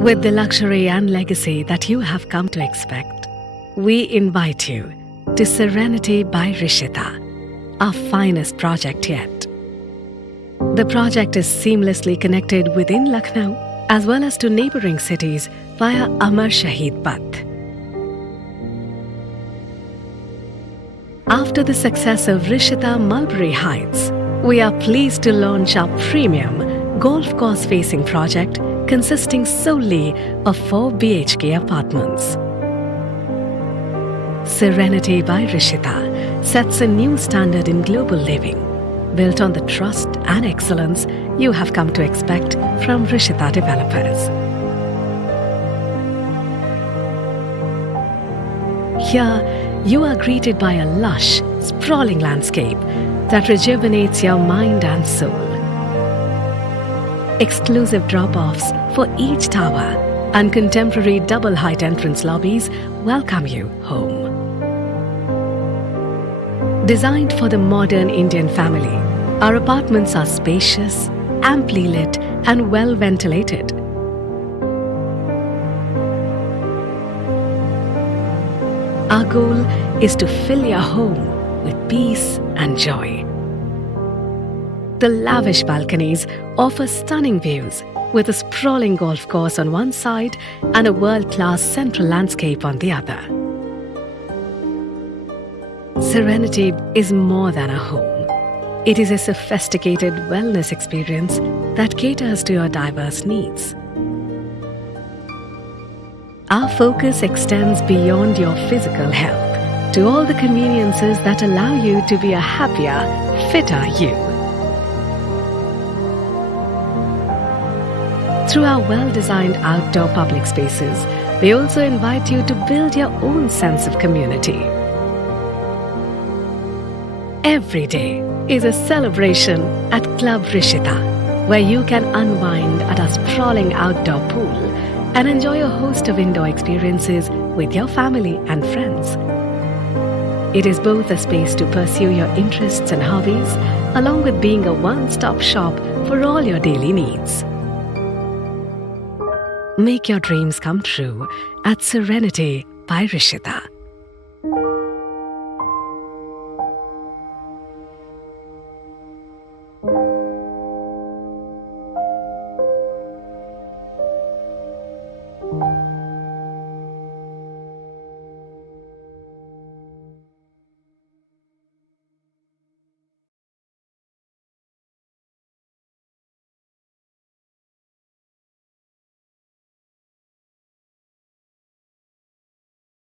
With the luxury and legacy that you have come to expect, we invite you to Serenity by Rishita, our finest project yet. The project is seamlessly connected within Lucknow as well as to neighboring cities via Amar Shahid Path. After the success of Rishita Mulberry Heights, we are pleased to launch our premium golf course facing project consisting solely of 4 BHK apartments. Serenity by Rishita sets a new standard in global living, built on the trust and excellence you have come to expect from Rishita developers. Here, you are greeted by a lush, sprawling landscape that rejuvenates your mind and soul. Exclusive drop-offs for each tower and contemporary double-height entrance lobbies welcome you home. Designed for the modern Indian family, our apartments are spacious, amply lit, and well-ventilated. Our goal is to fill your home with peace and joy. The lavish balconies offer stunning views with a sprawling golf course on one side and a world-class central landscape on the other. Serenity is more than a home. It is a sophisticated wellness experience that caters to your diverse needs. Our focus extends beyond your physical health to all the conveniences that allow you to be a happier, fitter you. Through our well-designed outdoor public spaces, we also invite you to build your own sense of community. Every day is a celebration at Club Rishita, where you can unwind at our sprawling outdoor pool and enjoy a host of indoor experiences with your family and friends. It is both a space to pursue your interests and hobbies, along with being a one-stop shop for all your daily needs. Make your dreams come true at Serenity by Rishita.